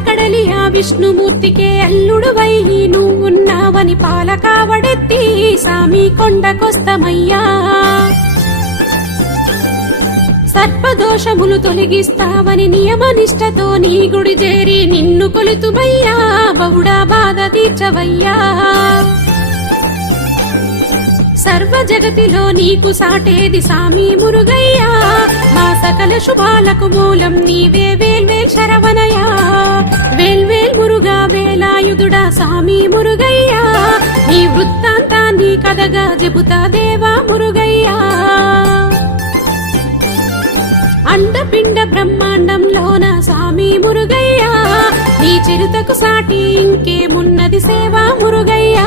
కడలి ఆ విష్ణుమూర్తికే అల్లుడువై నువ్వున్నావని పాల కావడెత్తి సామి కొండకొస్తమయ్యా. సర్పదోషములు తొలగిస్తావని నియమనిష్టతో నీ గుడి చేరి నిన్ను కొలుతుమయ్యా. బహుడా బాధ తీర్చవయ్యా. సర్వ జగతిలో నీకు సాటేది సామి మురుగయ్యా. మా సకల శుభాలకు మూలం నీవే వేల్వేల్ శరవణయా. వేల్వేల్ మురుగా వేలాయుధుడా సామి మురుగయ్యా. నీ వృత్తాంతాన్ని కథగా చెబుతా దేవా మురుగయ్యా. అండపిండ బ్రహ్మాండంలోన సామి మురుగయ్యా. నీ చిరుతకు సాటి ఇంకేమున్నది సేవా మురుగయ్యా.